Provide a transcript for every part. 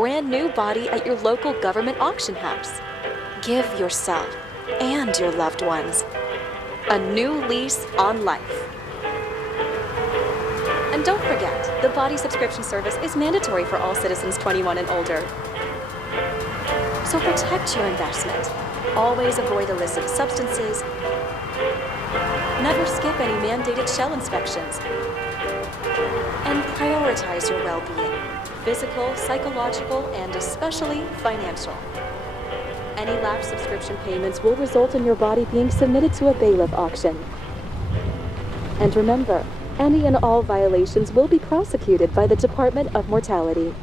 brand new body at your local government auction house. Give yourself and your loved ones a new lease on life. And don't forget, the body subscription service is mandatory for all citizens 21 and older. So protect your investment. Always avoid illicit substances. Never skip any mandated shell inspections. And prioritize your well-being, physical, psychological, and especially financial. Any lapsed subscription payments will result in your body being submitted to a bailiff auction. And remember, any and all violations will be prosecuted by the Department of Mortality.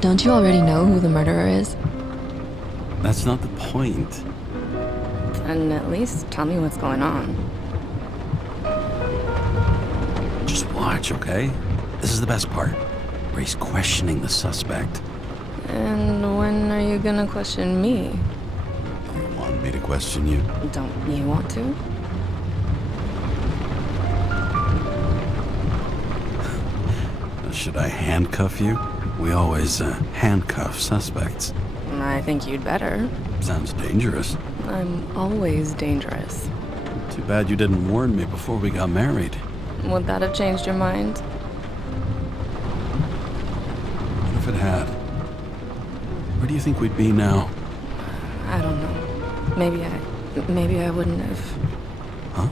Don't you already know who the murderer is? That's not the point. And at least tell me what's going on. Just watch, okay? This is the best part, where he's questioning the suspect. And when are you gonna question me? You want me to question you? Don't you want to? Should I handcuff you? We always handcuff suspects. I think you'd better. Sounds dangerous. I'm always dangerous. Too bad you didn't warn me before we got married. Would that have changed your mind? What if it had? Where do you think we'd be now? I don't know. Maybe I wouldn't have. Huh?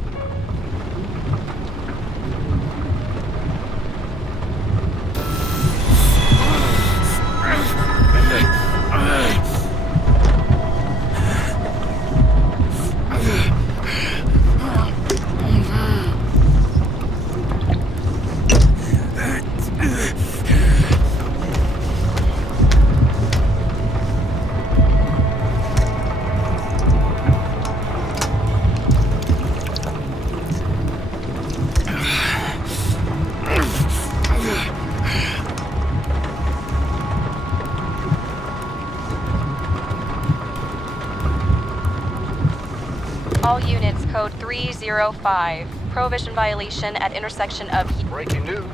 All units, code 305. Prohibition violation at intersection of... Breaking news.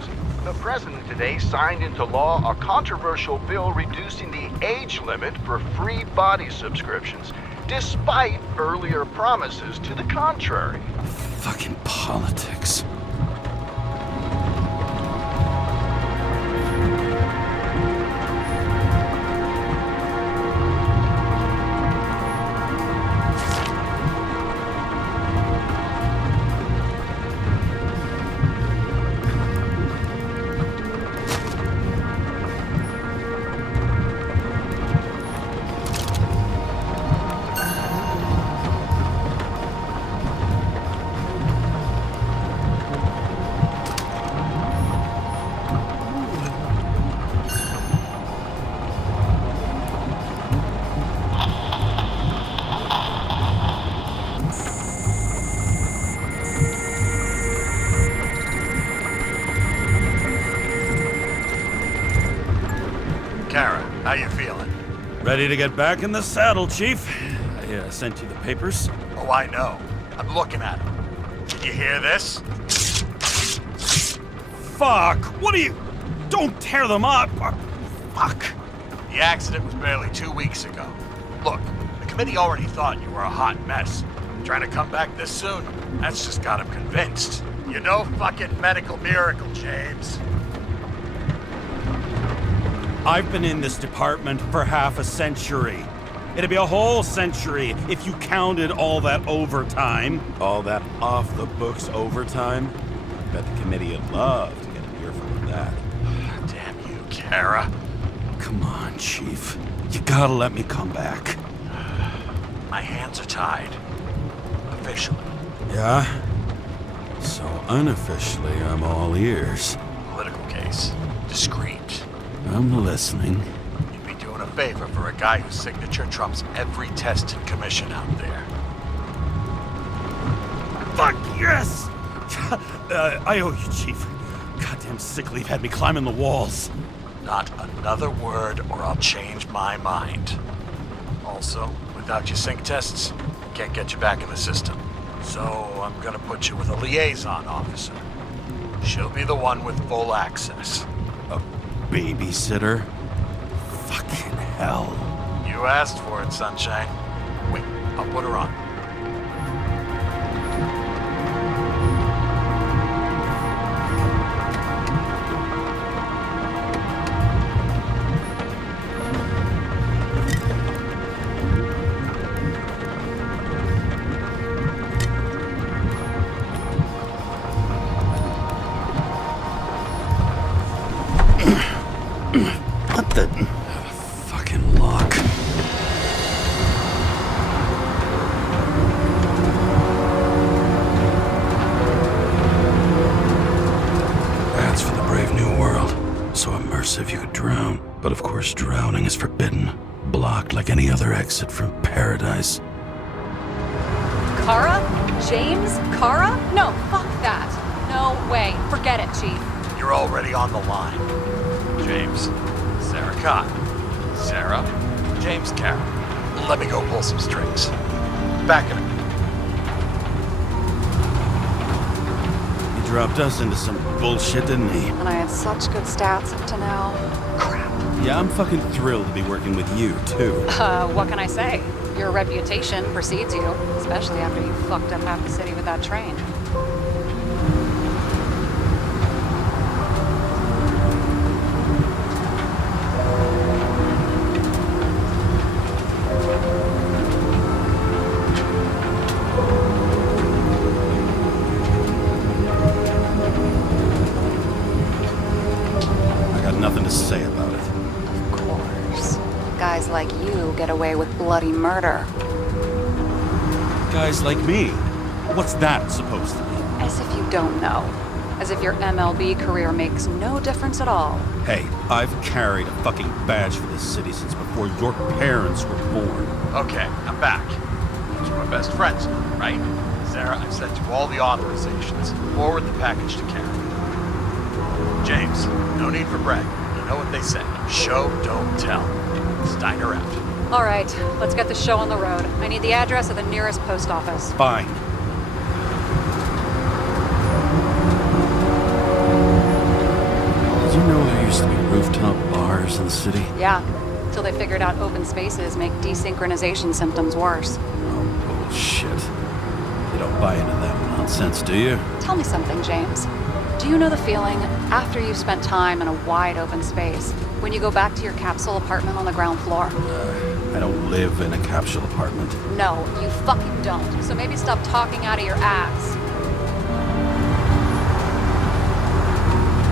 The president today signed into law a controversial bill reducing the age limit for free body subscriptions, despite earlier promises to the contrary. Fucking politics. Kara, how you feeling? Ready to get back in the saddle, Chief. I sent you the papers. Oh, I know. I'm looking at them. Did you hear this? Fuck! What are you... Don't tear them up! Fuck! The accident was barely 2 weeks ago. Look, the committee already thought you were a hot mess. Trying to come back this soon, that's just got them convinced. You're no fucking medical miracle, James. I've been in this department for half a century. It'd be a whole century if you counted all that overtime. All that off-the-books overtime? Bet the committee would love to get an earful of that. Damn you, Kara. Come on, Chief. You gotta let me come back. My hands are tied. Officially. Yeah? So unofficially, I'm all ears. Political case. Discreet. I'm listening. You'd be doing a favor for a guy whose signature trumps every test and commission out there. Fuck yes! I owe you, Chief. Goddamn sick leave had me climbing the walls. Not another word or I'll change my mind. Also, without your sync tests, can't get you back in the system. So I'm gonna put you with a liaison officer. She'll be the one with full access. A babysitter? Fucking hell. You asked for it, Sunshine. Wait, I'll put her on. What the... fucking lock. That's for the brave new world. So immersive you could drown. But of course drowning is forbidden. Blocked like any other exit from paradise. Kara? James? Kara? No, fuck that. No way. Forget it, Chief. You're already on the line. James, Sarah Cott. Sarah, James Carroll. Let me go pull some strings. Back in a minute. He dropped us into some bullshit, didn't he? And I had such good stats up to now. Crap. Yeah, I'm fucking thrilled to be working with you, too. What can I say? Your reputation precedes you, especially after you fucked up half the city with that train. Nothing to say about it. Of course. Guys like you get away with bloody murder. Guys like me. What's that supposed to be? As if you don't know. As if your MLB career makes no difference at all. Hey, I've carried a fucking badge for this city since before your parents were born. Okay, I'm back. You're my best friends, right? Sarah, I've sent you all the authorizations. Forward the package to Karen. James, no need for bragging. You know what they say. Show, don't tell. Steiner out. All right, let's get the show on the road. I need the address of the nearest post office. Fine. Did you know there used to be rooftop bars in the city? Yeah, till they figured out open spaces make desynchronization symptoms worse. Oh, bullshit. You don't buy into that nonsense, do you? Tell me something, James. Do you know the feeling after you've spent time in a wide open space, when you go back to your capsule apartment on the ground floor? I don't live in a capsule apartment. No, you fucking don't. So maybe stop talking out of your ass.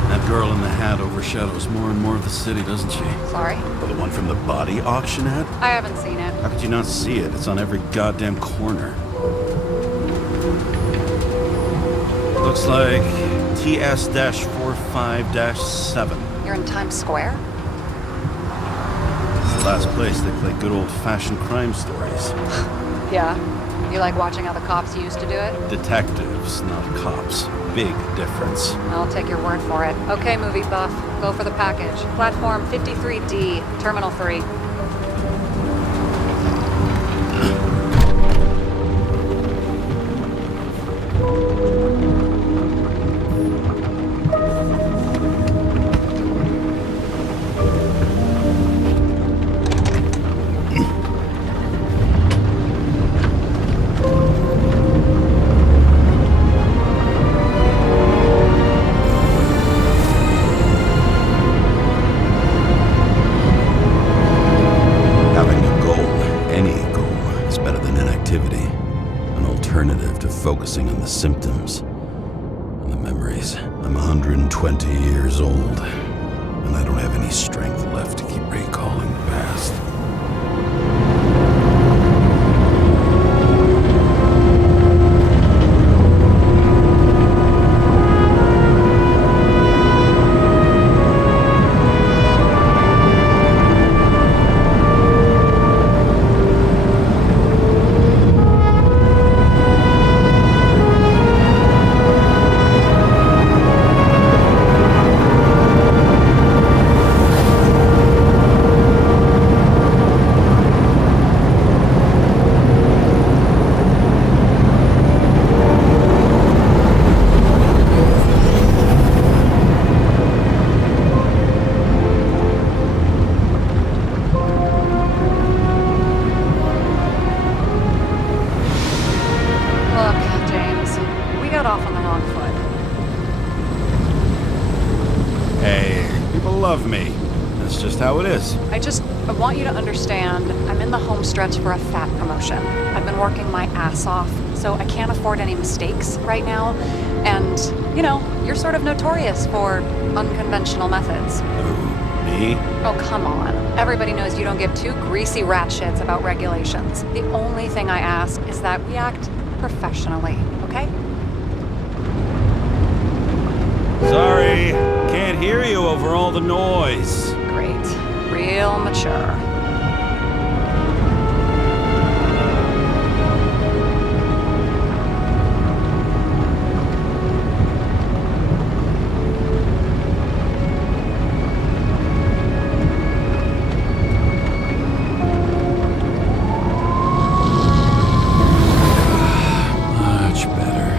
That girl in the hat overshadows more and more of the city, doesn't she? Sorry? Well, the one from the body auction ad? I haven't seen it. How could you not see it? It's on every goddamn corner. Looks like TS-45-7. You're in Times Square? It's the last place they play good old-fashioned crime stories. Yeah. You like watching how the cops used to do it? Detectives, not cops. Big difference. I'll take your word for it. Okay, movie buff. Go for the package. Platform 53D, Terminal 3. Focusing on the symptoms and the memories. I'm 120 years old, and I don't have any strength left to keep recalling the past. love me. That's just how it is. I want you to understand, I'm in the home stretch for a fat promotion. I've been working my ass off, so I can't afford any mistakes right now. And, you know, you're sort of notorious for unconventional methods. Who, me? Oh, come on. Everybody knows you don't give two greasy rat shits about regulations. The only thing I ask is that we act professionally, okay? Sorry, can't hear you over all the noise. Great. Real mature. Much better.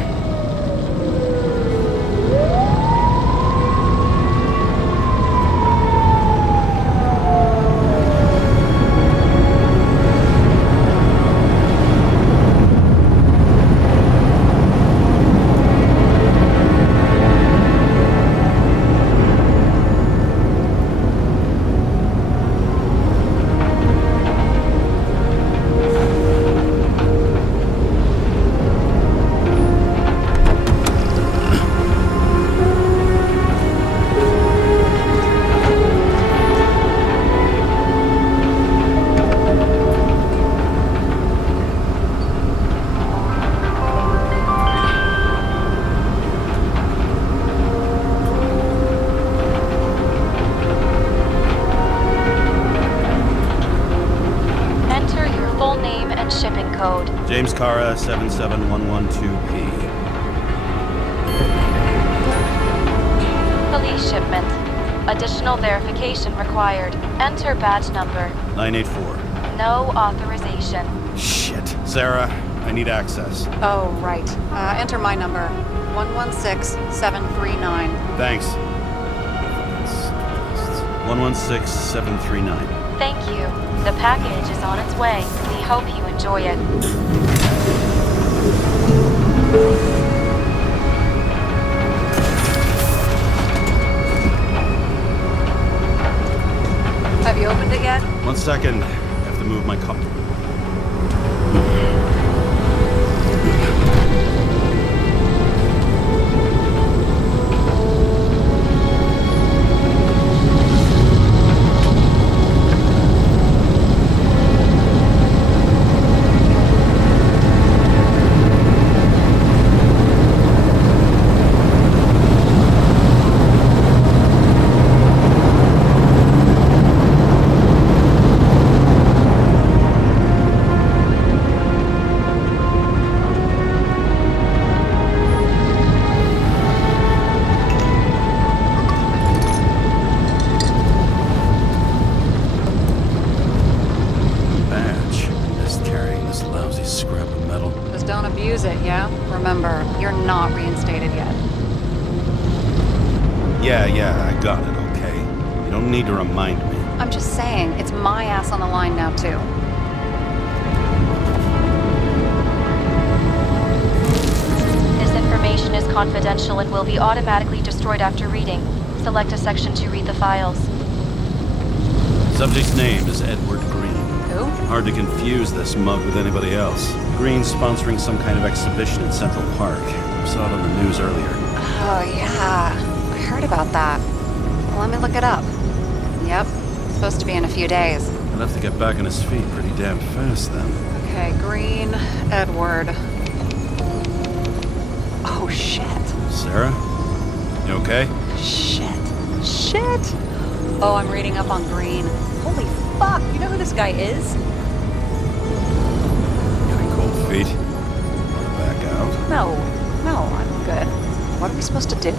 Enter your full name and shipping code. James Cara, 77112P. Police shipment. Additional verification required. Enter badge number. 984. No authorization. Shit. Sarah, I need access. Oh, right. Enter my number. 116739. Thanks. 116739. Thank you. The package is on its way. We hope you enjoy it. Have you opened it yet? 1 second. I have to move my cup. Don't abuse it, yeah? Remember, you're not reinstated yet. Yeah, I got it, okay? You don't need to remind me. I'm just saying, it's my ass on the line now, too. This information is confidential and will be automatically destroyed after reading. Select a section to read the files. Subject's name is Edward Green. Who? Hard to confuse this mug with anybody else. Green's sponsoring some kind of exhibition in Central Park. Saw it on the news earlier. Oh, yeah. I heard about that. Well, let me look it up. Yep. It's supposed to be in a few days. He'll have to get back on his feet pretty damn fast then. Okay, Green, Edward. Oh, shit. Sarah? You okay? Shit. Oh, I'm reading up on Green. Holy fuck, you know who this guy is? Getting cold feet. Wanna back out? No, I'm good. What are we supposed to do?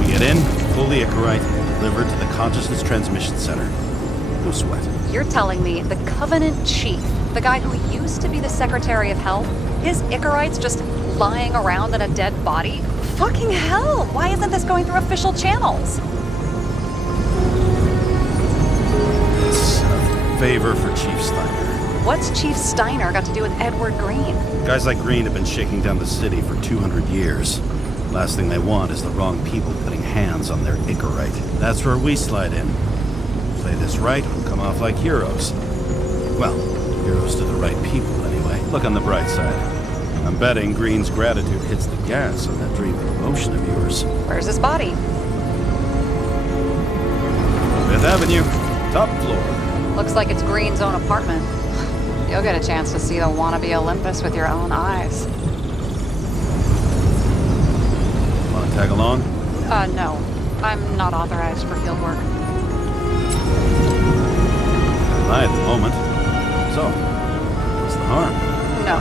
We get in, fully Icarite, and delivered to the Consciousness Transmission Center. No sweat. You're telling me the Covenant Chief, the guy who used to be the Secretary of Health, his Icarite's just lying around in a dead body? Fucking hell! Why isn't this going through official channels? It's a favor for Chief Steiner. What's Chief Steiner got to do with Edward Green? Guys like Green have been shaking down the city for 200 years. Last thing they want is the wrong people putting hands on their Icarite. That's where we slide in. Play this right, we'll come off like heroes. Well, heroes to the right people, anyway. Look on the bright side. I'm betting Green's gratitude hits the gas on that dream promotion of yours. Where's his body? Fifth Avenue, top floor. Looks like it's Green's own apartment. You'll get a chance to see the wannabe Olympus with your own eyes. Want to tag along? No. I'm not authorized for field work. Not at the moment. So, what's the harm? No,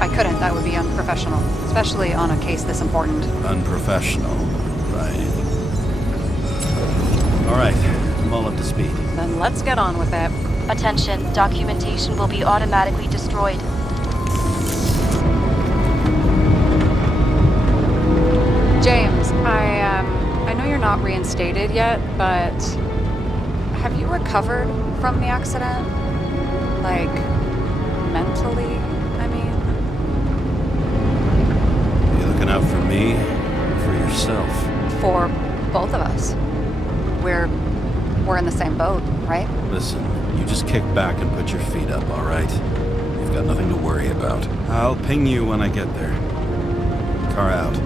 I couldn't. That would be unprofessional, especially on a case this important. Unprofessional, right. All right, I'm all up to speed. Then let's get on with it. Attention, documentation will be automatically destroyed. James, I know you're not reinstated yet, but have you recovered from the accident? Like, mentally, I mean? You looking out for me or for yourself? For both of us. We're in the same boat, right? Listen, you just kick back and put your feet up, all right? You've got nothing to worry about. I'll ping you when I get there. Car out.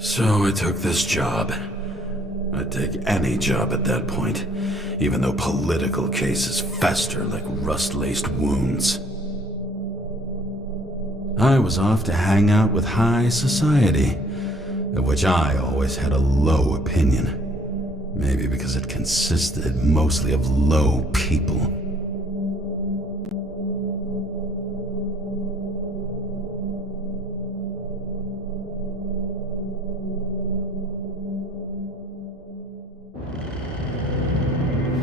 So I took this job. I'd take any job at that point, even though political cases fester like rust-laced wounds. I was off to hang out with high society, of which I always had a low opinion. Maybe because it consisted mostly of low people.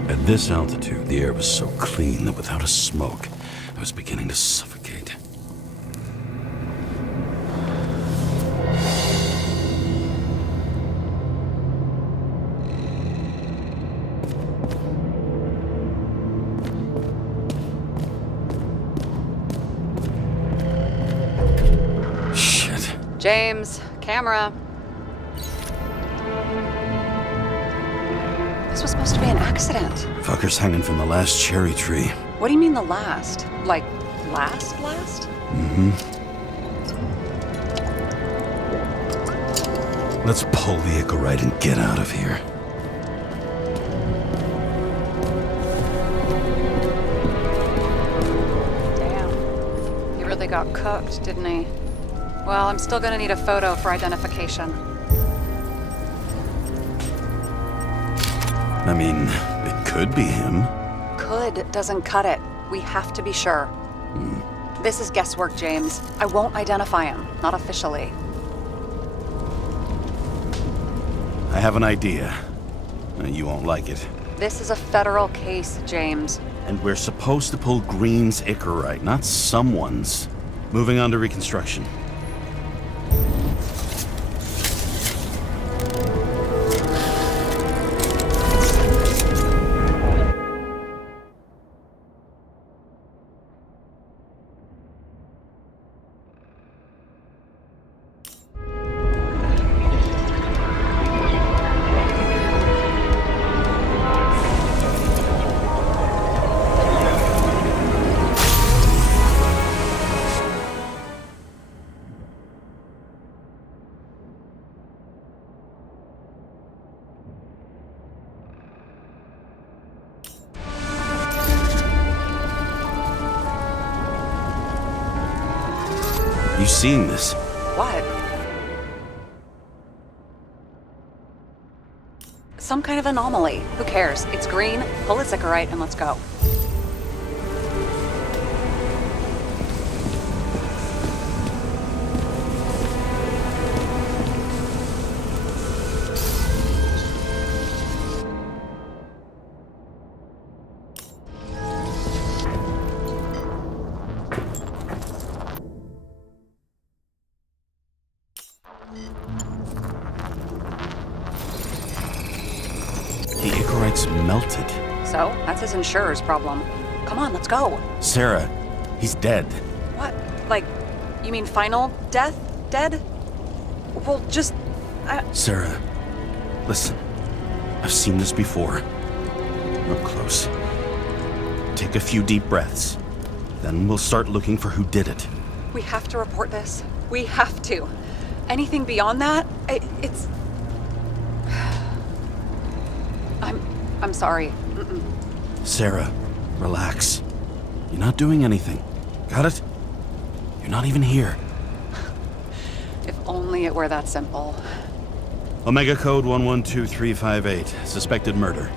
At this altitude, the air was so clean that without a smoke, I was beginning to suffocate. Shit. James, camera. This was supposed to be an accident. Fucker's hanging from the last cherry tree. What do you mean the last? Like, last? Let's pull the Icarite and get out of here. Damn. He really got cooked, didn't he? Well, I'm still gonna need a photo for identification. I mean, it could be him. Could doesn't cut it. We have to be sure. This is guesswork, James. I won't identify him. Not officially. I have an idea. You won't like it. This is a federal case, James. And we're supposed to pull Green's Icarite, not someone's. Moving on to reconstruction. You seen this? What? Some kind of anomaly. Who cares? It's green, pull its Icarite, and let's go. Alex melted. So, that's his insurer's problem. Come on, let's go. Sarah, he's dead. What? Like, you mean final death? Dead? Well, just... Sarah, listen. I've seen this before. Up close. Take a few deep breaths. Then we'll start looking for who did it. We have to report this. We have to. Anything beyond that, it's... I'm sorry. Mm-mm. Sarah, relax. You're not doing anything. Got it? You're not even here. If only it were that simple. Omega Code 112358. Suspected murder.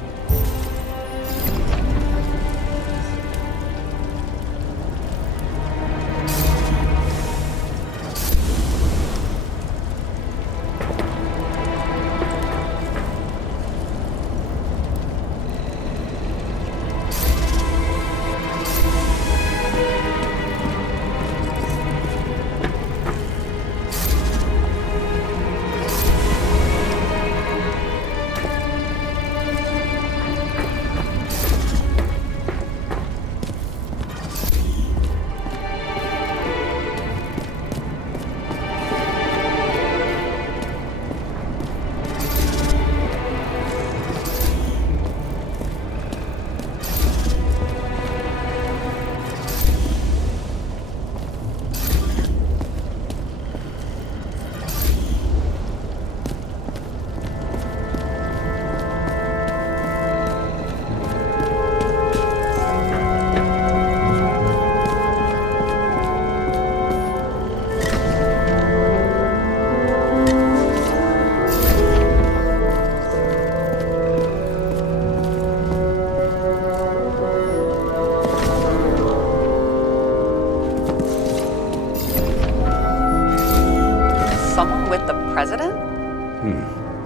Someone with the president?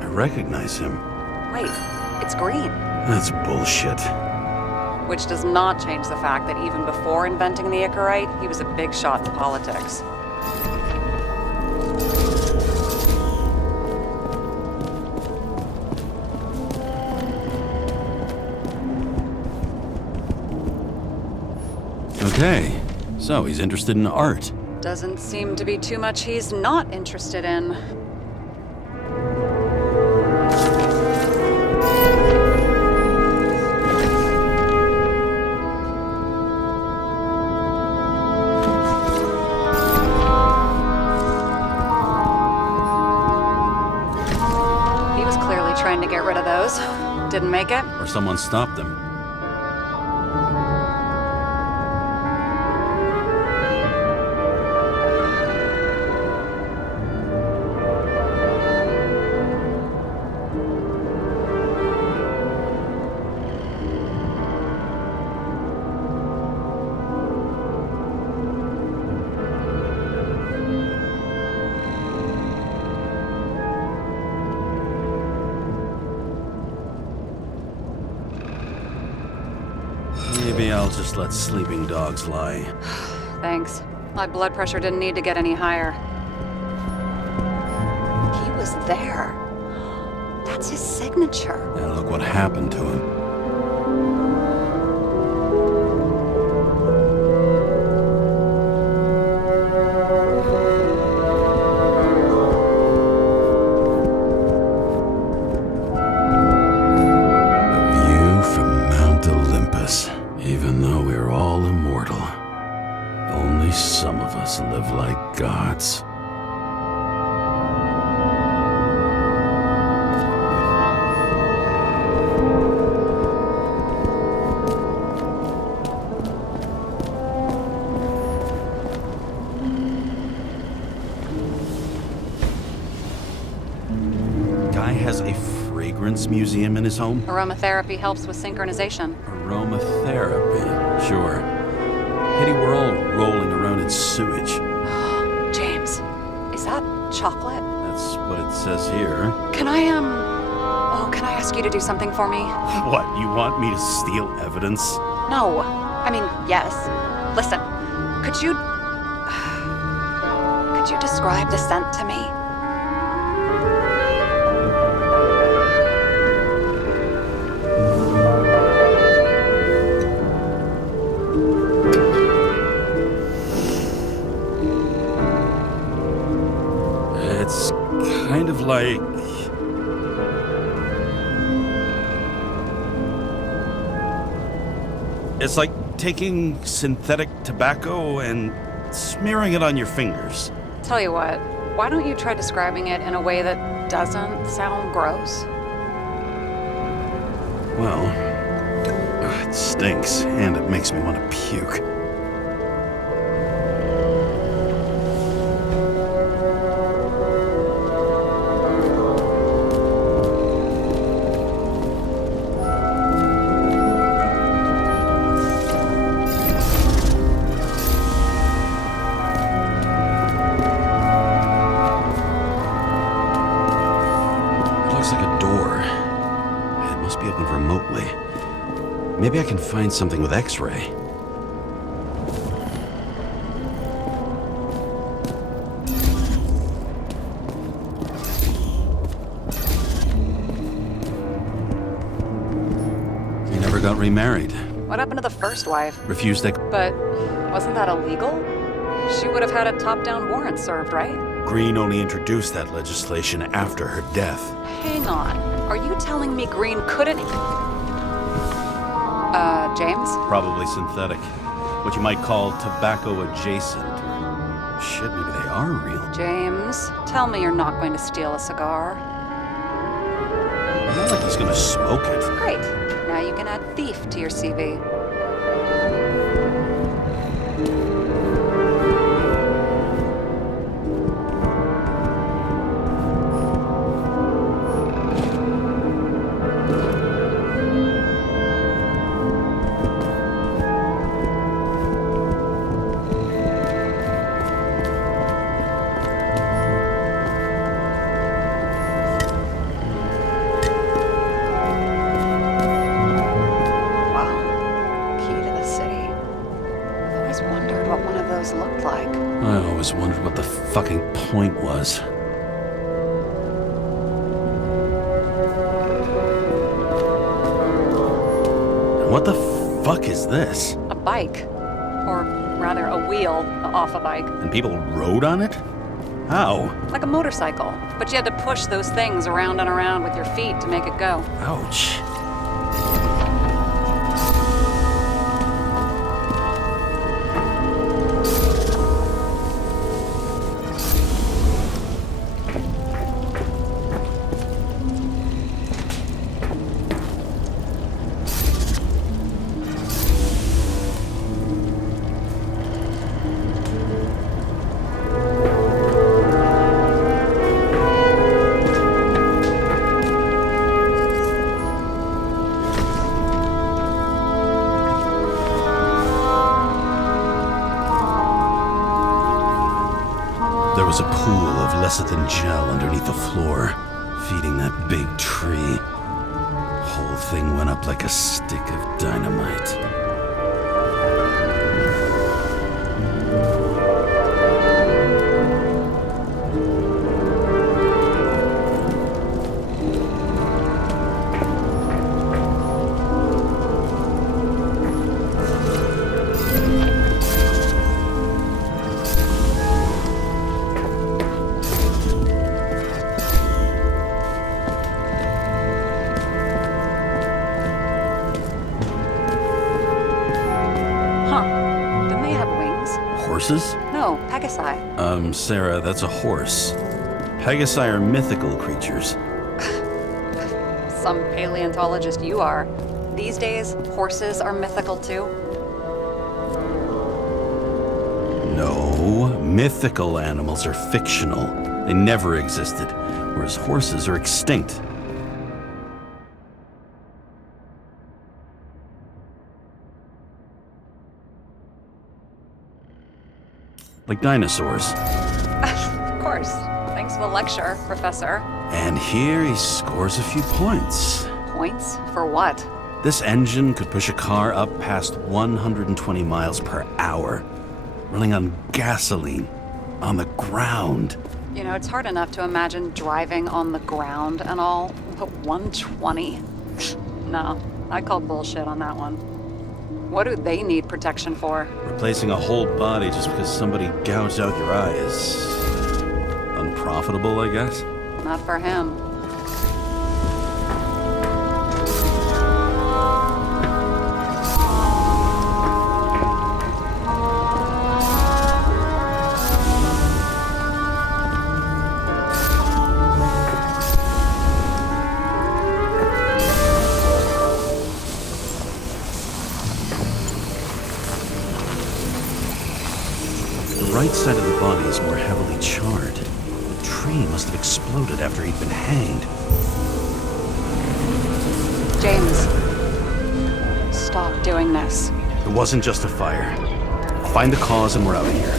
I recognize him. Wait, it's Green. That's bullshit. Which does not change the fact that even before inventing the Icarite, he was a big shot in politics. Okay, so he's interested in art. Doesn't seem to be too much he's not interested in. He was clearly trying to get rid of those. Didn't make it. Or someone stopped him. Maybe I'll just let sleeping dogs lie. Thanks. My blood pressure didn't need to get any higher. He was there. That's his signature. And look what happened to him. A view from Mount Olympus. Even though we're all immortal, only some of us live like gods. Guy has a fragrance museum in his home? Aromatherapy helps with synchronization. Aromatherapy, sure. Pity we're all rolling around in sewage. James, is that chocolate? That's what it says here. Can I ask you to do something for me? What, you want me to steal evidence? No. I mean, yes. Listen, could you describe the scent to me? It's like taking synthetic tobacco and smearing it on your fingers. Tell you what, why don't you try describing it in a way that doesn't sound gross? Well, it stinks, and it makes me want to puke. Maybe I can find something with X-ray. He never got remarried. What happened to the first wife? Refused to... But wasn't that illegal? She would have had a top-down warrant served, right? Green only introduced that legislation after her death. Hang on. Are you telling me Green couldn't... James? Probably synthetic. What you might call tobacco adjacent. Or shit, maybe they are real. James, tell me you're not going to steal a cigar. Not like he's gonna smoke it. Great. Now you can add thief to your CV. Looked like. I always wondered what the fucking point was. What the fuck is this? A bike. Or rather, a wheel off a bike. And people rode on it? How? Like a motorcycle. But you had to push those things around and around with your feet to make it go. Ouch. There was a pool of lecithin gel underneath the floor, feeding that big tree. Whole thing went up like a stick of dynamite. Horses? No, Pegasi. Sarah, that's a horse. Pegasi are mythical creatures. Some paleontologist you are. These days, horses are mythical too. No, mythical animals are fictional. They never existed, whereas horses are extinct. Like dinosaurs. Of course. Thanks for the lecture, Professor. And here he scores a few points. Points? For what? This engine could push a car up past 120 miles per hour, running on gasoline, on the ground. You know, it's hard enough to imagine driving on the ground and all, but 120? No, I call bullshit on that one. What do they need protection for? Replacing a whole body just because somebody gouged out your eye is unprofitable, I guess. Not for him. The right side of the body is more heavily charred. The tree must have exploded after he'd been hanged. James, stop doing this. It wasn't just a fire. Find the cause and we're out of here.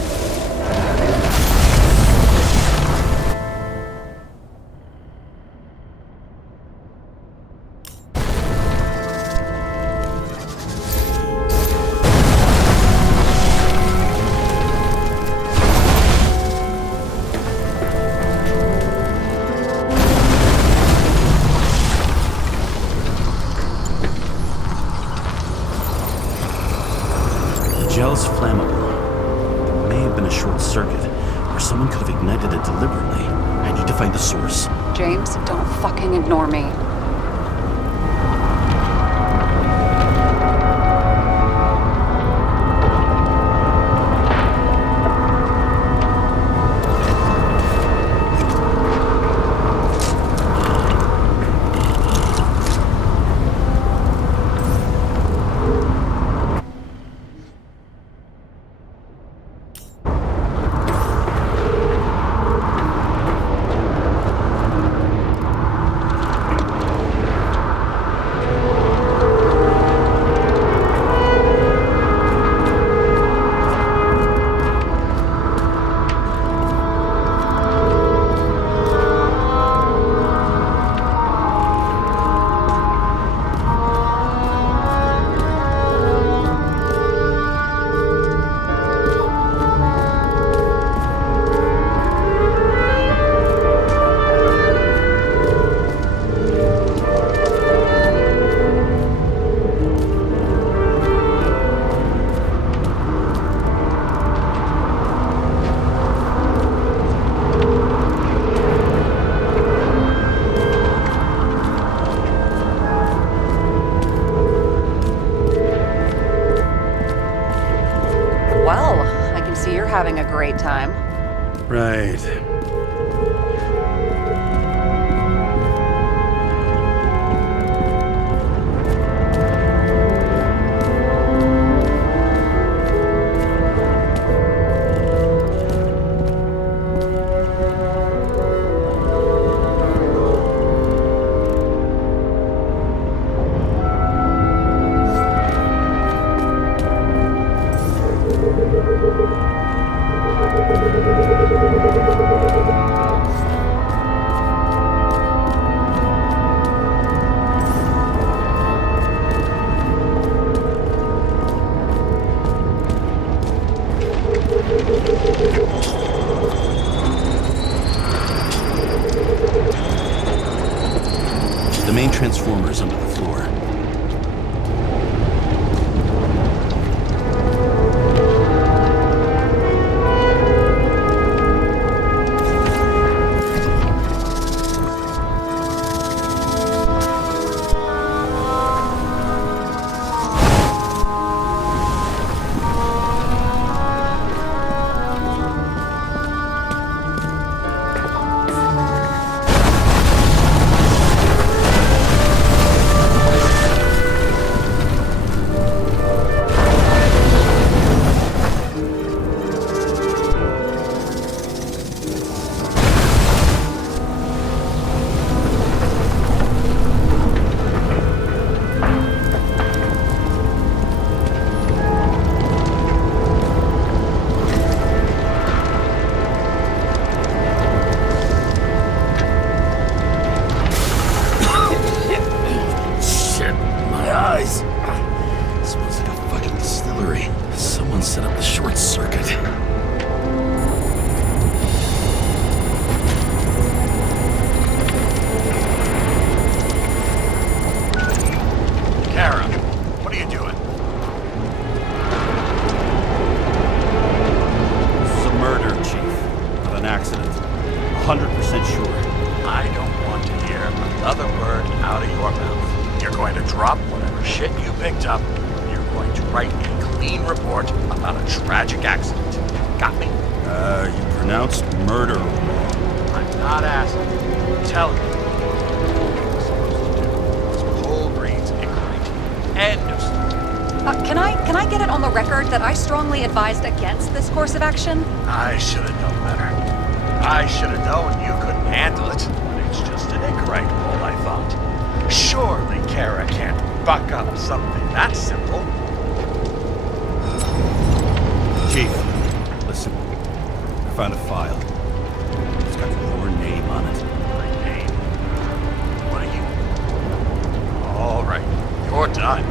The gel's flammable. There may have been a short circuit, or someone could have ignited it deliberately. I need to find the source. James, don't fucking ignore me. Well, I can see you're having a great time. Right. The main transformer is under the floor. shit you picked up, you're going to write a clean report about a tragic accident. Got me? You pronounced murder wrong. I'm not asking. I'm telling you. What you're supposed to do is pull Green's inquiry team. End of story. Can I get it on the record that I strongly advised against this course of action? I should have known better. I should have known you couldn't handle it. It's just an inquiry poll, I thought. Surely Kara can't buck up something that simple. Chief, listen. I found a file. It's got your name on it. My name? What are you? All right, you're done.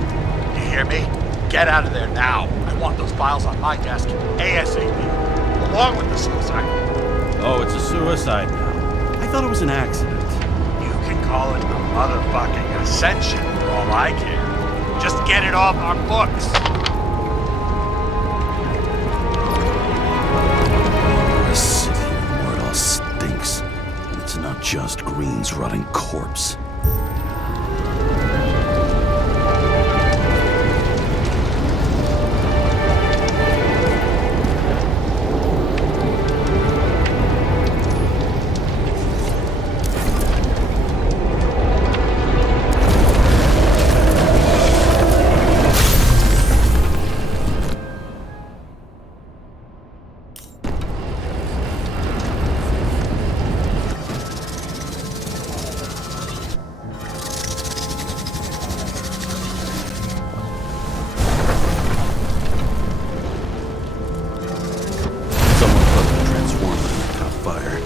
You hear me? Get out of there now. I want those files on my desk ASAP, along with the suicide. Oh, it's a suicide now. I thought it was an accident. You can call it a motherfucking ascension for all I care. Just get it off our books. I sit here where it all stinks, and it's not just Green's rotting corpse. Someone put the transformer in top fire.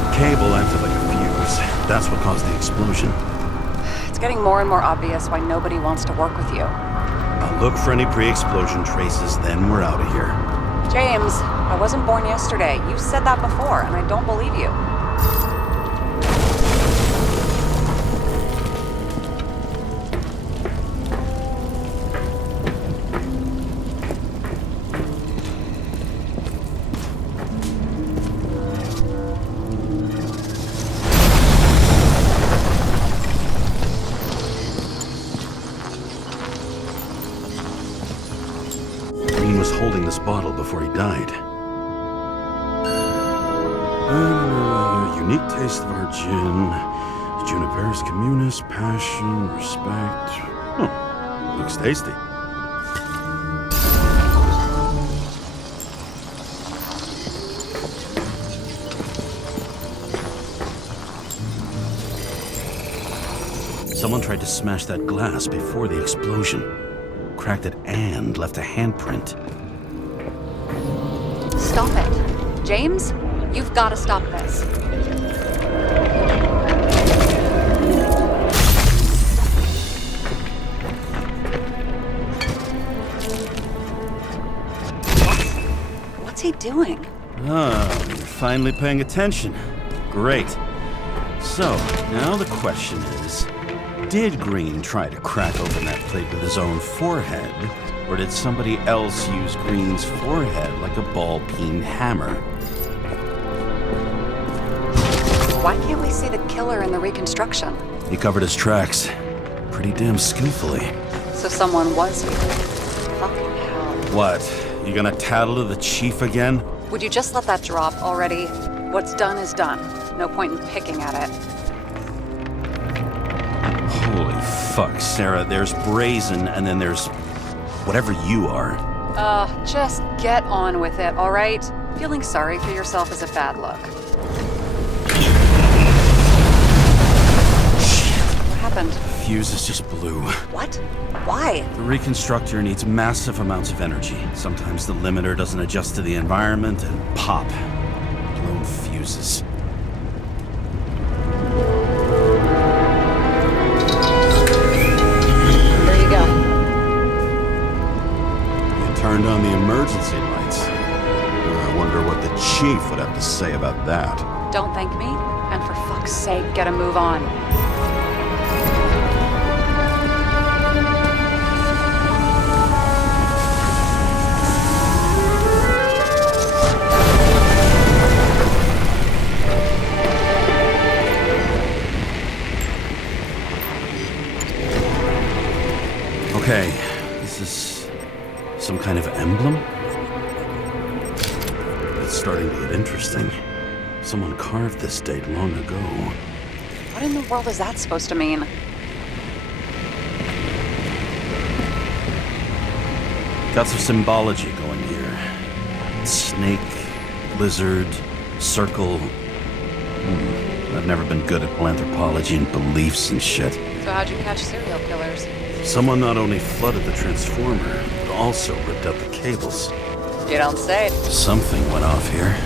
The cable acted like a fuse. That's what caused the explosion. It's getting more and more obvious why nobody wants to work with you. I'll look for any pre-explosion traces, then we're out of here. James, I wasn't born yesterday. You said that before, and I don't believe you. Green was holding this bottle before he died. Unique taste of our gin. Juniperus communis, passion, respect. Huh. Looks tasty. Someone tried to smash that glass before the explosion. Cracked it and left a handprint. Stop it. James, you've got to stop this. What's he doing? Oh, you're finally paying attention. Great. So, now the question is, did Green try to crack open that plate with his own forehead, or did somebody else use Green's forehead like a ball-peen hammer? Why can't we see the killer in the reconstruction? He covered his tracks pretty damn skillfully. So someone was here. Fucking hell. What? You gonna tattle to the chief again? Would you just let that drop already? What's done is done. No point in picking at it. Holy fuck, Sarah. There's Brazen, and then there's whatever you are. Just get on with it, all right? Feeling sorry for yourself is a bad look. What happened? Fuses just blew. What? Why? The reconstructor needs massive amounts of energy. Sometimes the limiter doesn't adjust to the environment, and pop. Blown fuses. There you go. They turned on the emergency lights. I wonder what the chief would have to say about that. Don't thank me, and for fuck's sake, get a move on. Some kind of emblem? It's starting to get interesting. Someone carved this date long ago. What in the world is that supposed to mean? Got some symbology going here. Snake, lizard, circle. I've never been good at anthropology and beliefs and shit. So how'd you catch serial killers? Someone not only flooded the transformer, but also ripped out the cables. You don't say. Something went off here.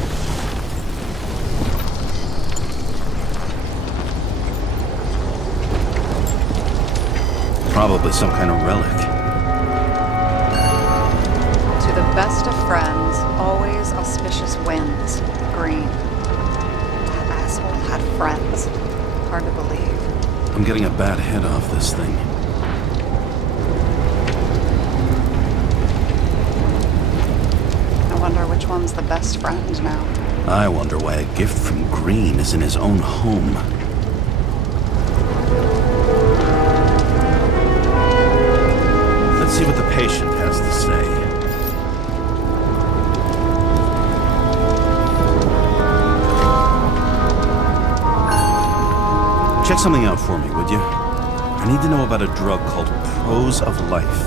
Probably some kind of relic. To the best of friends, always auspicious winds. Green. That asshole had friends. Hard to believe. I'm getting a bad head off this thing. I wonder which one's the best friend now. I wonder why a gift from Green is in his own home. Let's see what the patient has to say. Check something out for me, would you? I need to know about a drug called Prose of Life.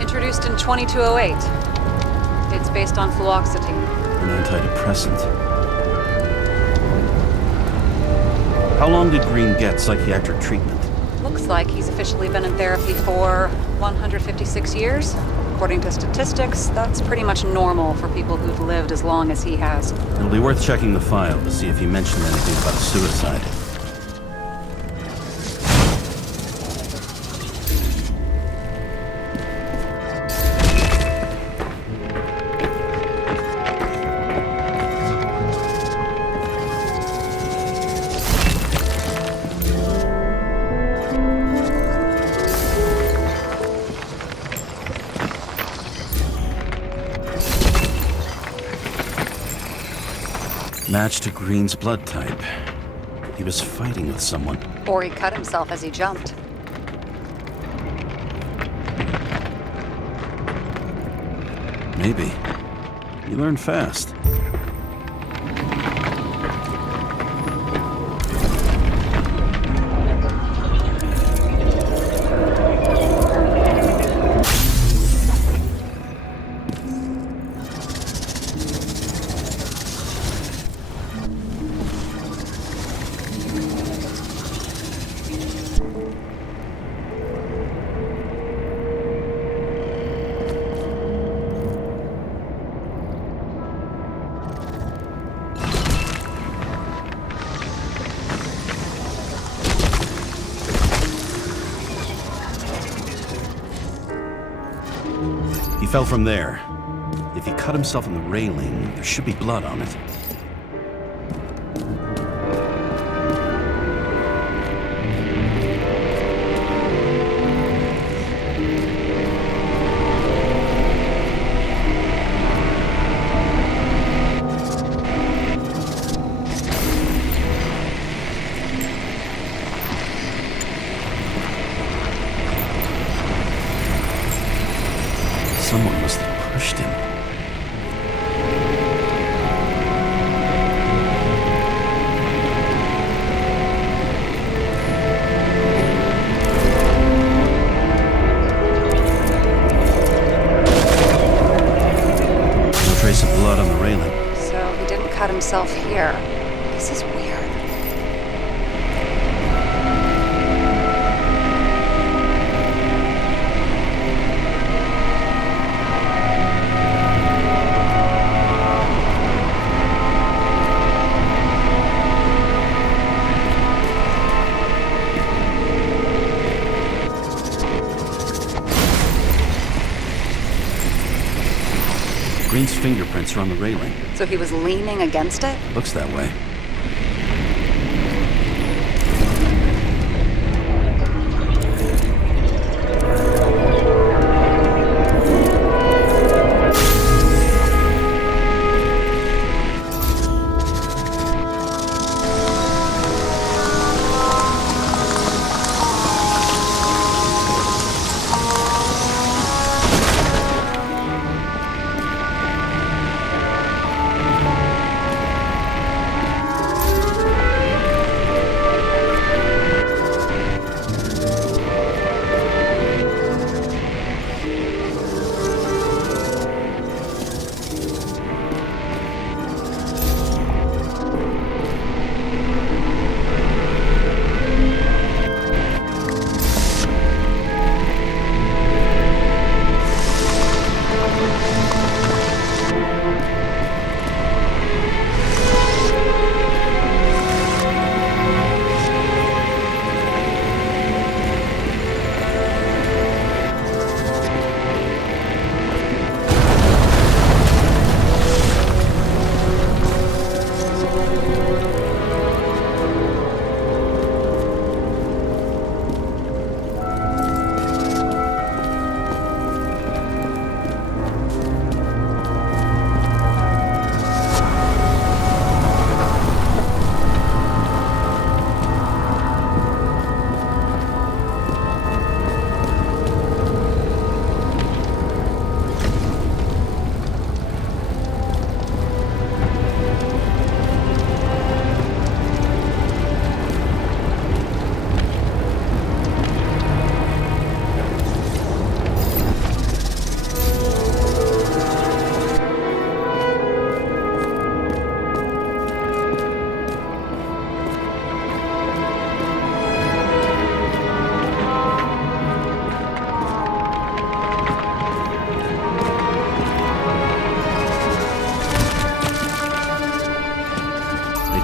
Introduced in 2208. It's based on fluoxetine. An antidepressant. How long did Green get psychiatric treatment? Looks like he's officially been in therapy for 156 years. According to statistics, that's pretty much normal for people who've lived as long as he has. It'll be worth checking the file to see if he mentioned anything about a suicide. Match to Green's blood type. He was fighting with someone. Or he cut himself as he jumped. Maybe. You learn fast. He fell from there. If he cut himself on the railing, there should be blood on it. Someone must have pushed him. No trace of blood on the railing. So he didn't cut himself here. This is weird. Green's fingerprints are on the railing. So he was leaning against it? Looks that way.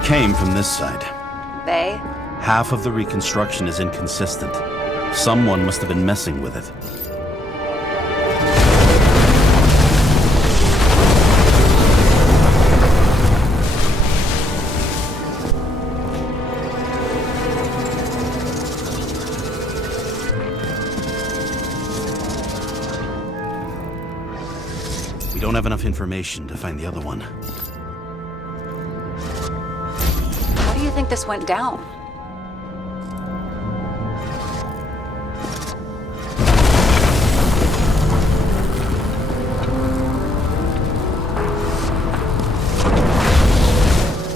came from this side. They? Half of the reconstruction is inconsistent. Someone must have been messing with it. We don't have enough information to find the other one. How do you think this went down?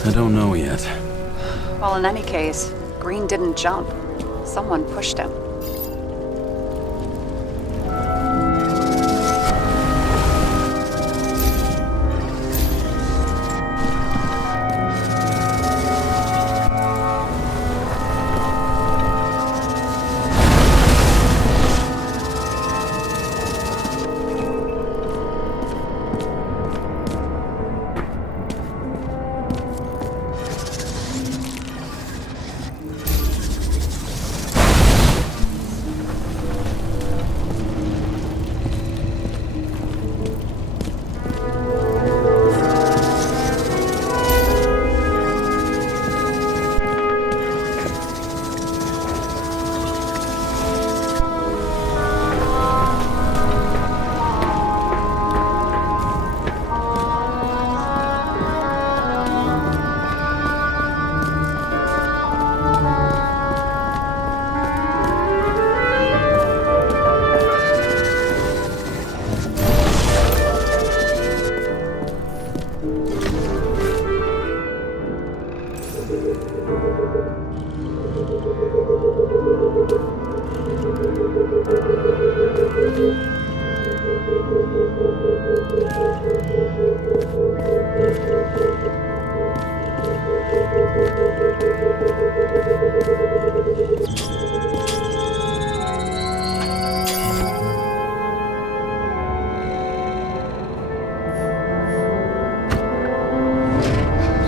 I don't know yet. Well, in any case, Green didn't jump. Someone pushed him.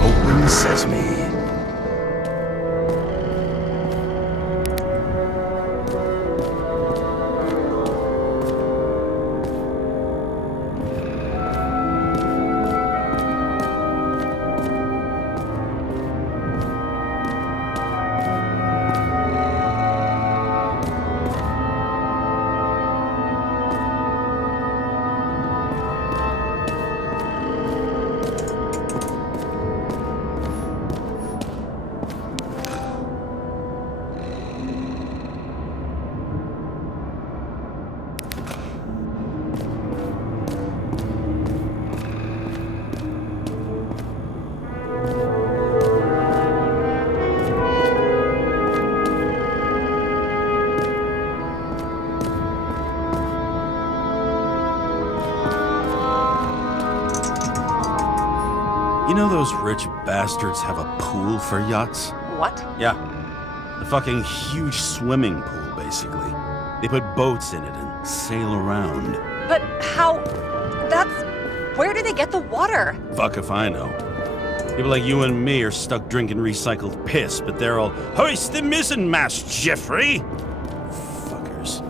Open sesame. You know those rich bastards have a pool for yachts? What? Yeah. A fucking huge swimming pool, basically. They put boats in it and sail around. But how... That's... Where do they get the water? Fuck if I know. People like you and me are stuck drinking recycled piss, but they're all, hoist the mizzenmast, Jeffrey! Fuckers.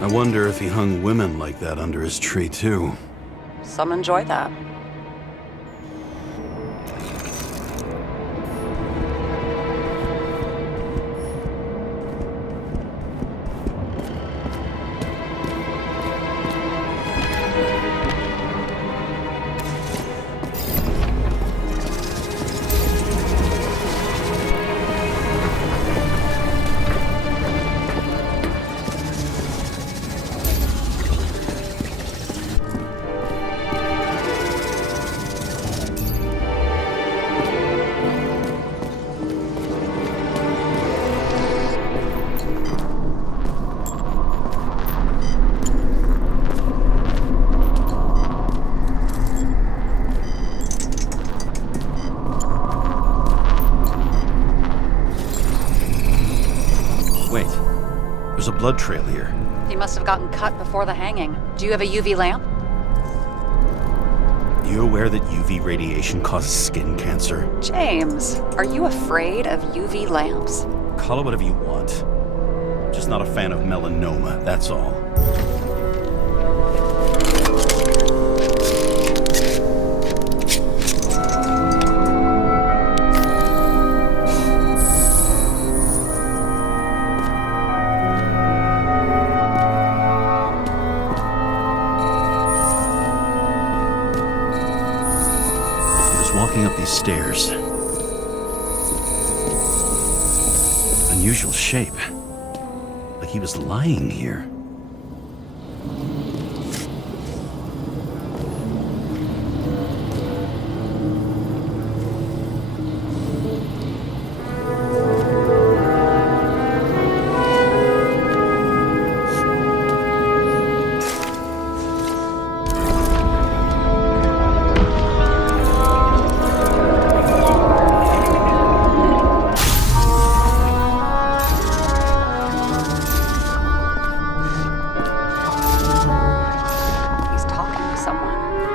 I wonder if he hung women like that under his tree, too. Some enjoy that. blood trail here. He must have gotten cut before the hanging. Do you have a UV lamp? You aware that UV radiation causes skin cancer? James, are you afraid of UV lamps? Call it whatever you want. Just not a fan of melanoma, that's all. Walking up these stairs. Unusual shape. Like he was lying here.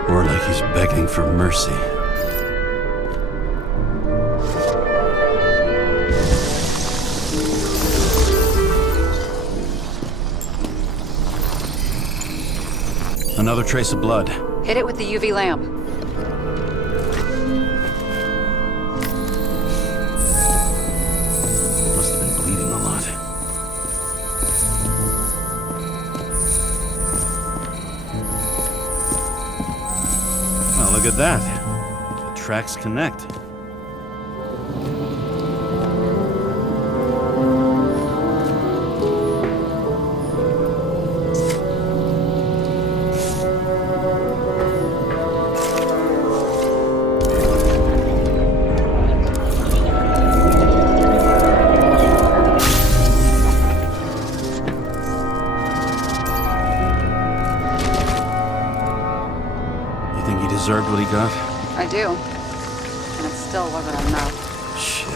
Or like he's begging for mercy. Another trace of blood. Hit it with the UV lamp. Must have been bleeding a lot. Well, look at that. The tracks connect. Deserved what he got? I do. And it still wasn't enough. Shit.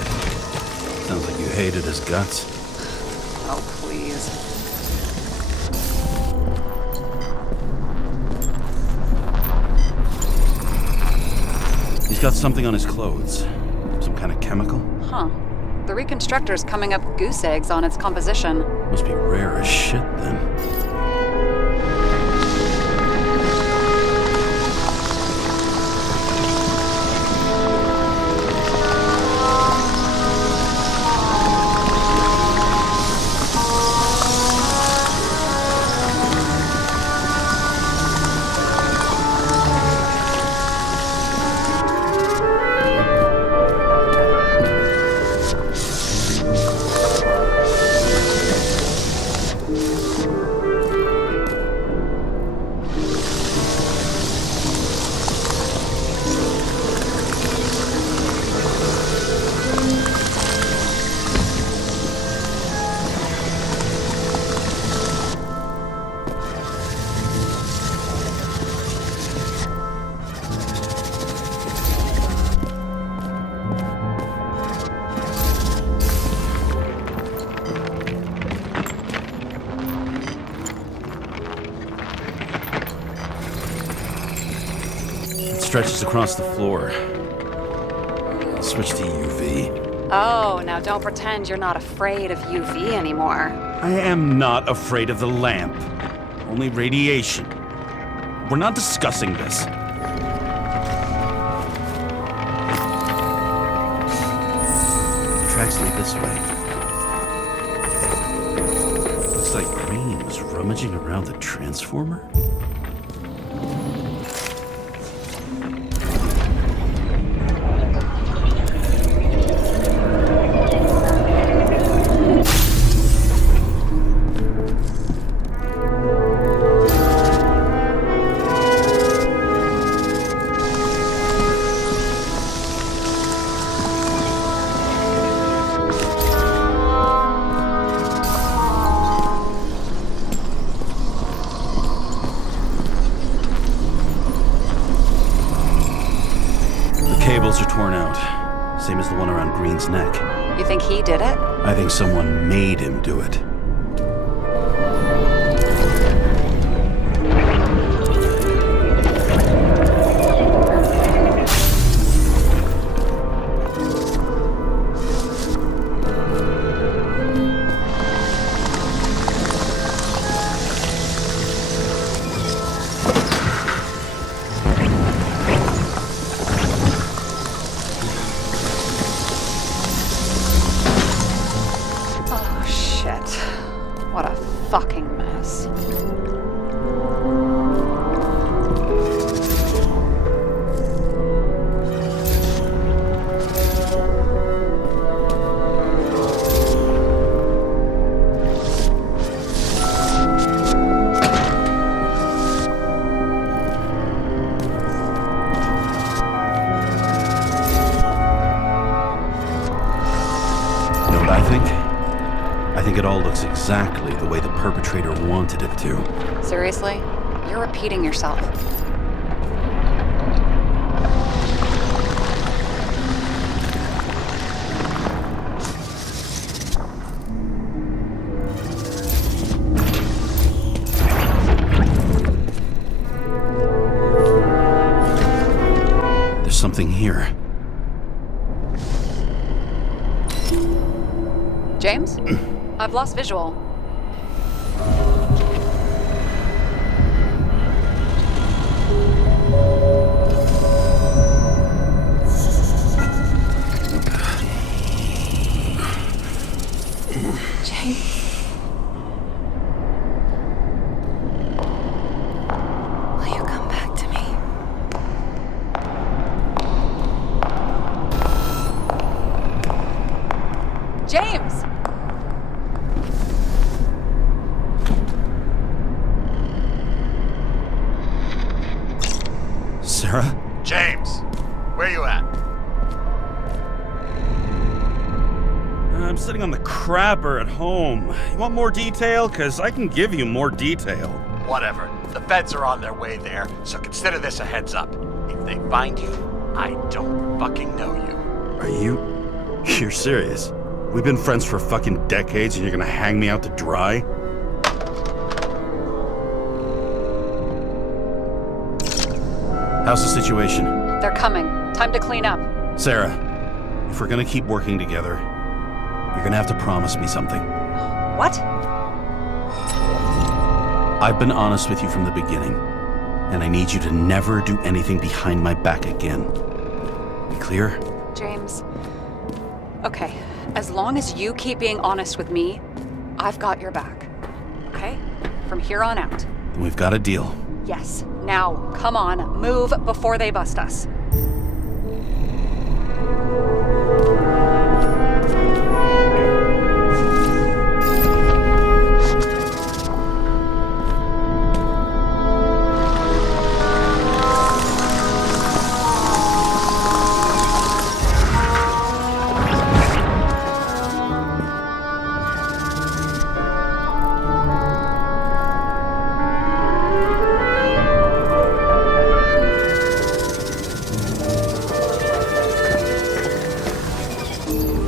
Sounds like you hated his guts. Oh, please. He's got something on his clothes. Some kind of chemical? Huh. The reconstructor's coming up goose eggs on its composition. Must be rare as shit, then. Stretches across the floor. I'll switch to UV. Oh, now don't pretend you're not afraid of UV anymore. I am not afraid of the lamp. Only radiation. We're not discussing this. The tracks lead this way. Looks like Green was rummaging around the transformer. Cables are torn out, same as the one around Green's neck. You think he did it? I think someone made him do it. mess. I think it all looks exactly the way the perpetrator wanted it to. Seriously? You're repeating yourself. There's something here. James? I've lost visual. James. Will you come back to me? James! Sarah? James, where you at? I'm sitting on the crapper at home. You want more detail? Because I can give you more detail. Whatever. The feds are on their way there, so consider this a heads up. If they find you, I don't fucking know you. Are you? You're serious? We've been friends for fucking decades and you're gonna hang me out to dry? How's the situation? They're coming. Time to clean up. Sarah, if we're gonna keep working together, you're gonna have to promise me something. What? I've been honest with you from the beginning, and I need you to never do anything behind my back again. We clear? James. Okay, as long as you keep being honest with me, I've got your back. Okay? From here on out. Then we've got a deal. Yes. Now, come on, move before they bust us.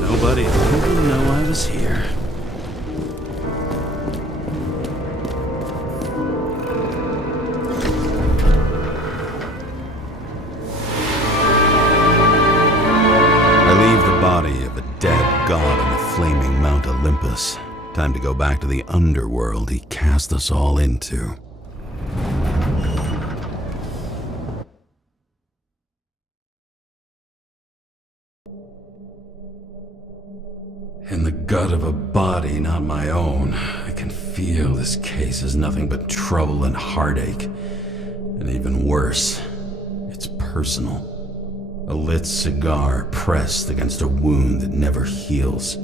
Nobody didn't know I was here. I leave the body of a dead god on the flaming Mount Olympus. Time to go back to the underworld he cast us all into. In the gut of a body not my own, I can feel this case is nothing but trouble and heartache. And even worse, it's personal. A lit cigar pressed against a wound that never heals.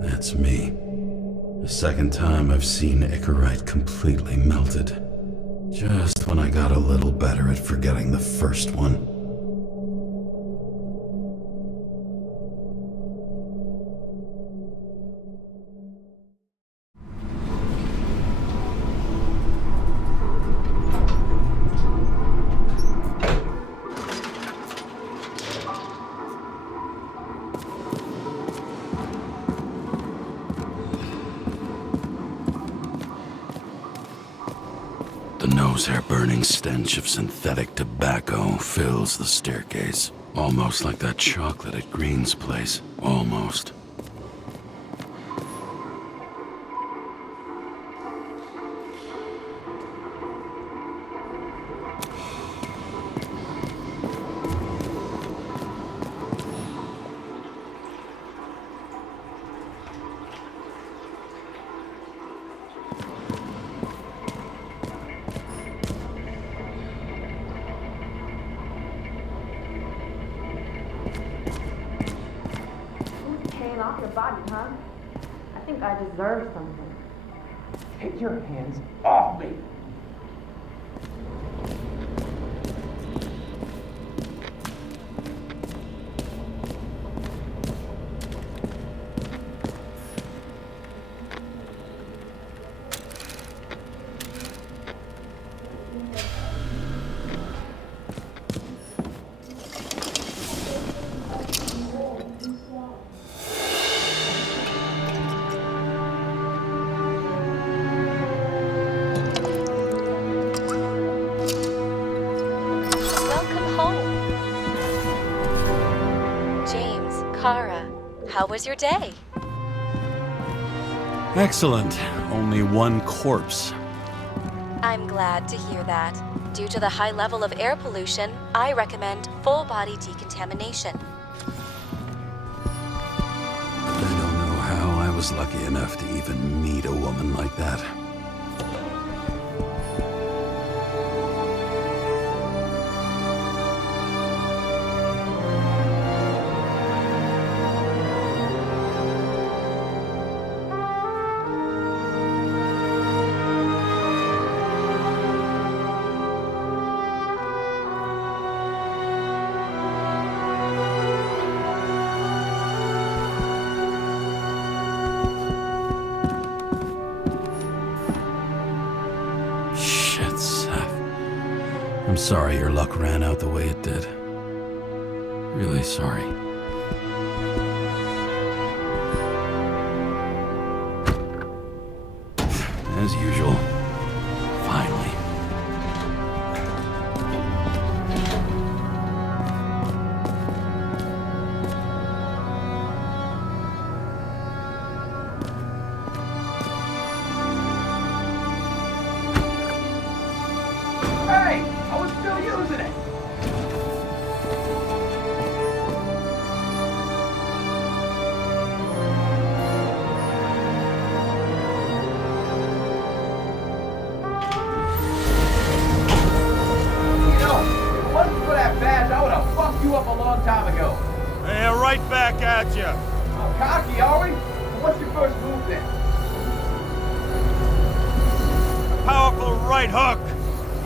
That's me. The second time I've seen Icarite completely melted. Just when I got a little better at forgetting the first one. The nose-hair-burning stench of synthetic tobacco fills the staircase. Almost like that chocolate at Green's place. Almost. your body, huh? I think I deserve something. Take your hands off me! Welcome home. James, Kara, how was your day? Excellent. Only one corpse. I'm glad to hear that. Due to the high level of air pollution, I recommend full body decontamination. I don't know how I was lucky enough to even meet a woman like that. Shit, Seth. I'm sorry your luck ran out the way it did. Really sorry. As usual. Finally. Hey! I was still using it! You know, if it wasn't for that badge, I would have fucked you up a long time ago. Yeah, right back at you. Oh, cocky, are we? What's your first move then? Powerful right hook.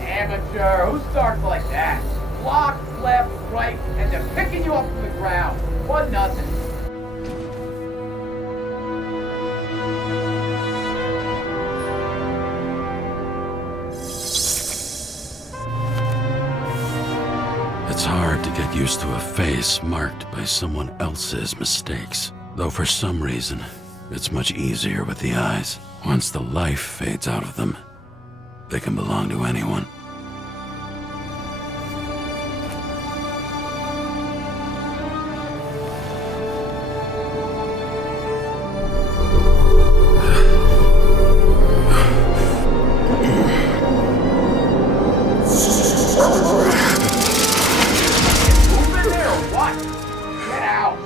Amateur, who starts like that? Block, left, right, and they're picking you up from the ground. 1-0. It's hard to get used to a face marked by someone else's mistakes. Though for some reason, it's much easier with the eyes. Once the life fades out of them, they can belong to anyone. Move in there or what? Get out!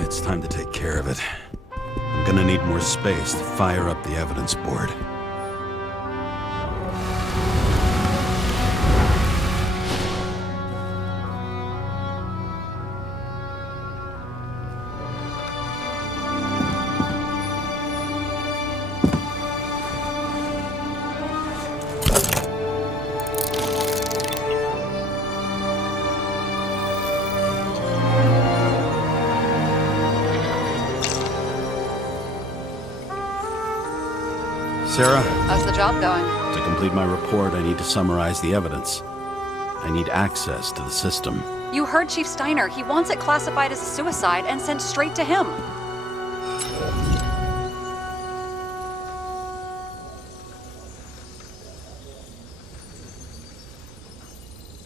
It's time to take care of it. I'm gonna need more space to fire up the evidence board. Sarah, How's the job going? to complete my report, I need to summarize the evidence. I need access to the system. You heard Chief Steiner. He wants it classified as a suicide and sent straight to him.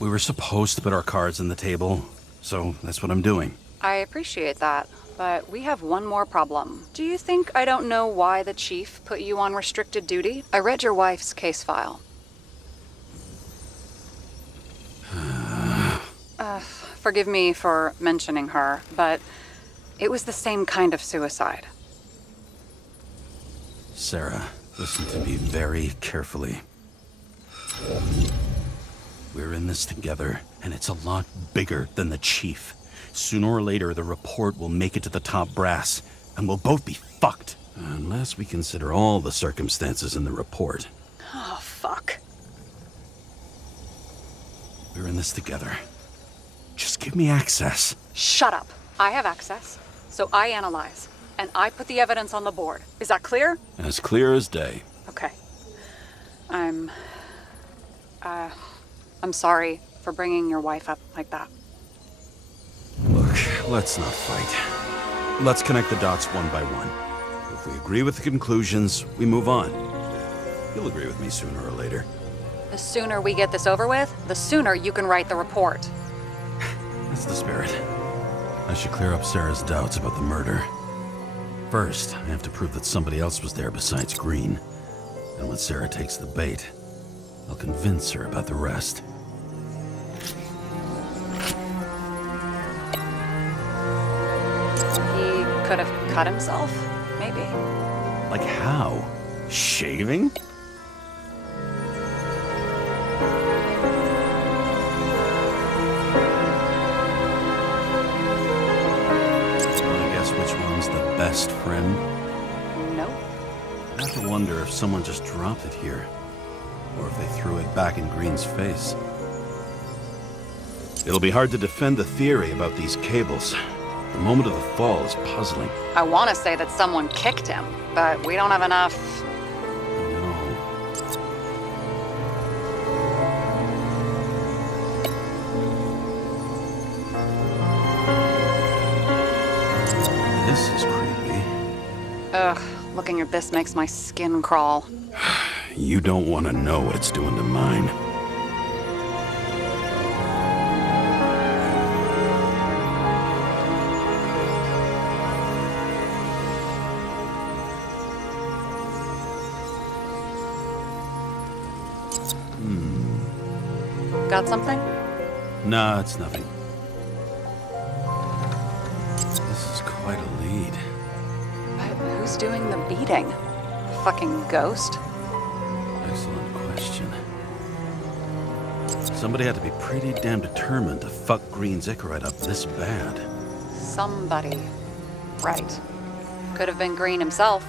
We were supposed to put our cards on the table, so that's what I'm doing. I appreciate that, but we have one more problem. Do you think I don't know why the chief put you on restricted duty? I read your wife's case file. Forgive me for mentioning her, but it was the same kind of suicide. Sarah, listen to me very carefully. We're in this together, and it's a lot bigger than the chief. Sooner or later, the report will make it to the top brass, and we'll both be fucked. Unless we consider all the circumstances in the report. Oh, fuck. We're in this together. Just give me access. Shut up. I have access, so I analyze, and I put the evidence on the board. Is that clear? As clear as day. Okay. I'm sorry for bringing your wife up like that. Look, let's not fight. Let's connect the dots one by one. If we agree with the conclusions, we move on. You'll agree with me sooner or later. The sooner we get this over with, the sooner you can write the report. That's the spirit. I should clear up Sarah's doubts about the murder. First, I have to prove that somebody else was there besides Green. And when Sarah takes the bait, I'll convince her about the rest. He could have cut himself, maybe. Like how? Shaving? Wanna guess which one's the best friend? Nope. I have to wonder if someone just dropped it here. Or if they threw it back in Green's face. It'll be hard to defend the theory about these cables. The moment of the fall is puzzling. I want to say that someone kicked him, but we don't have enough. I know. This is creepy. Ugh, looking at this makes my skin crawl. You don't want to know what it's doing to mine. Got something? Nah, it's nothing. This is quite a lead. But who's doing the beating? A fucking ghost? Excellent question. Somebody had to be pretty damn determined to fuck Green's Icarite up this bad. Somebody. Right. Could have been Green himself.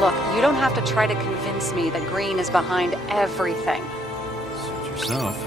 Look, you don't have to try to convince me that Green is behind everything. Suit yourself.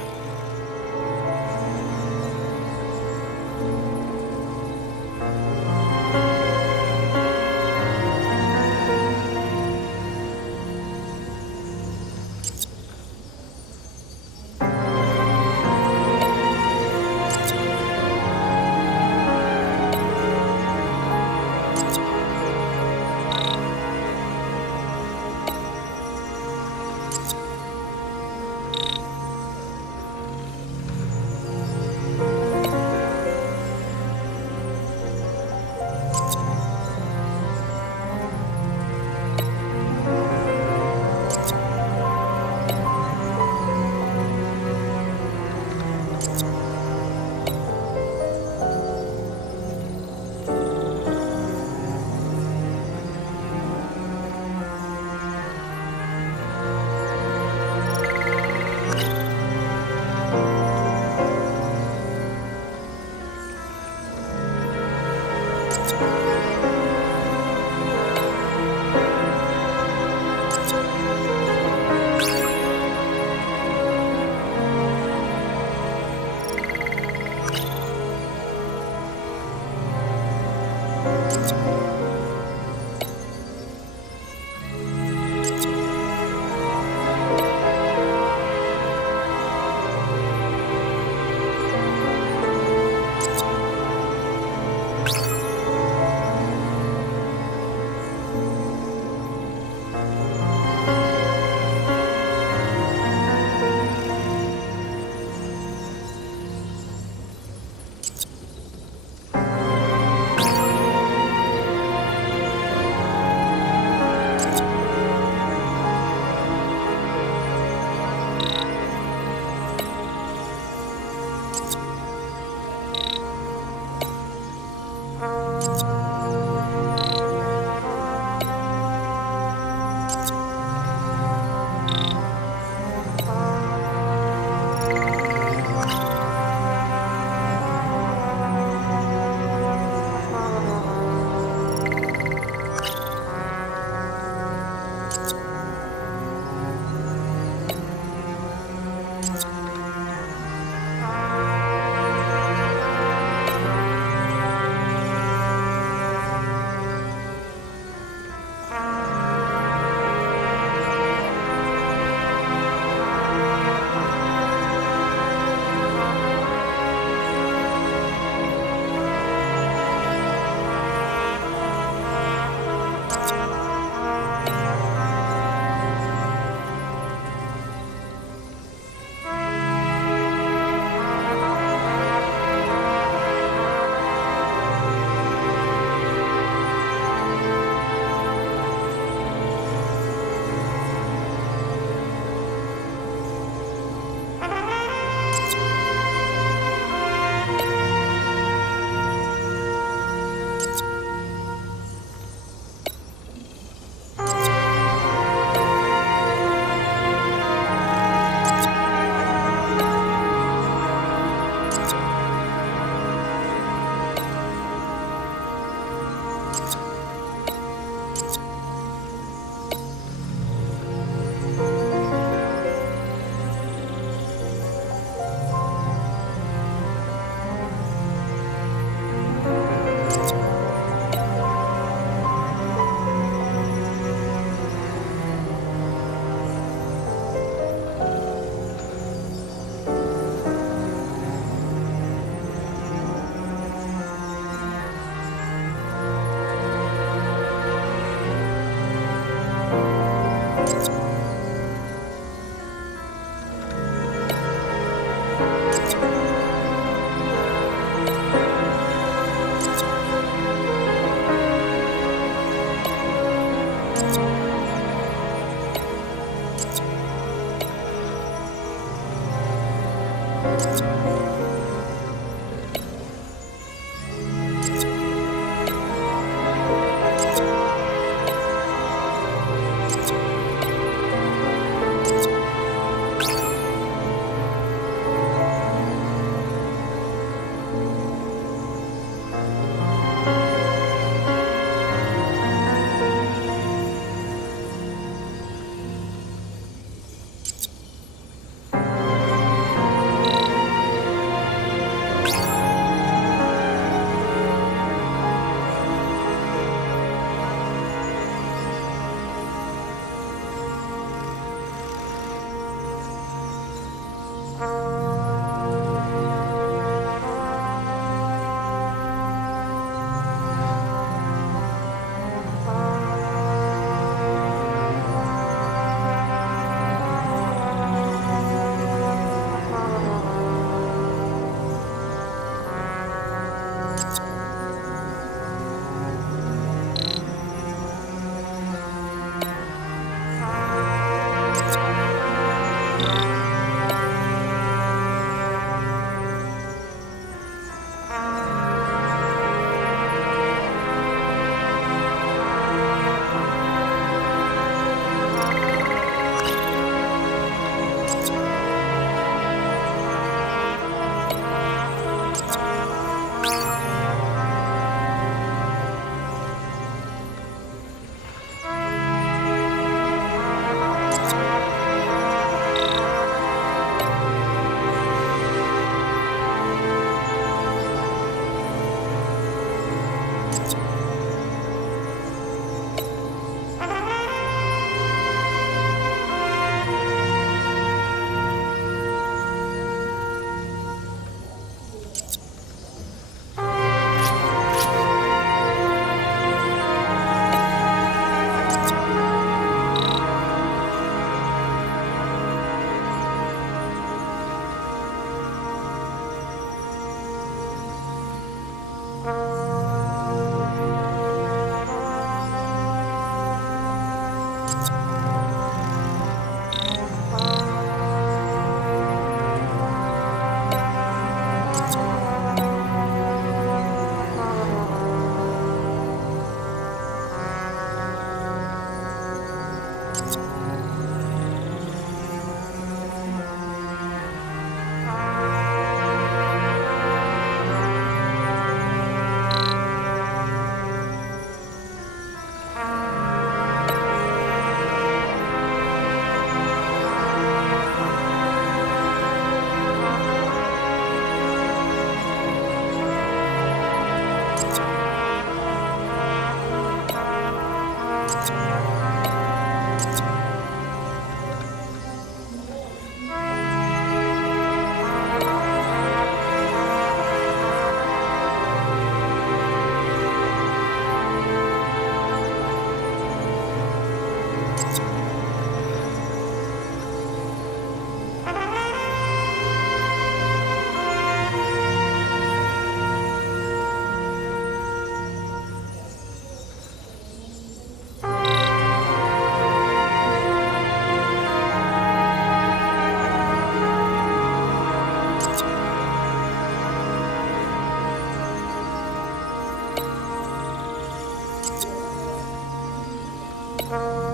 Bye.